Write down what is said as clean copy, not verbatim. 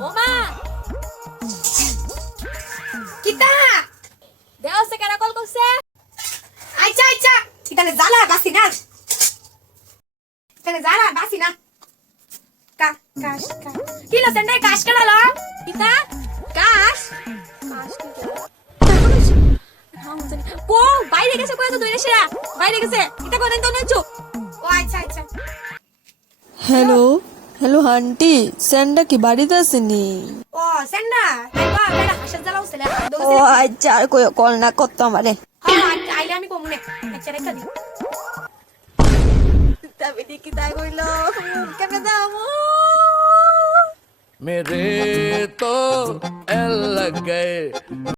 ওমা কিতা দেওছে কেন কল করছে? আচ্ছা আচ্ছা এখানে জ্বালা বাসি না এখানে জ্বালা বাসি না কা কাশ কা কি লো সেন্ডে কাশ কাড়ালো কিতা কাশ কাশ কি গেল? ও বাইরে গেছে কই তো দইরে সেরা বাইরে গেছে এটা কোন তো নেচু ও আচ্ছা আচ্ছা হ্যালো হ্যালো আন্টি স্যান্ডা কি বাড়িতে আসেনি? ও সেন্ডা তাইবা বেড়া হাসা জ্বালা উছলে ও আচ্ছা আর কই কল না করতো আমারে। হ্যাঁ আইলে আমি কমুনে আচ্ছা রেখা দি তবে কি তাই কইলো কেমনে দামু मेरे तो एल लग गए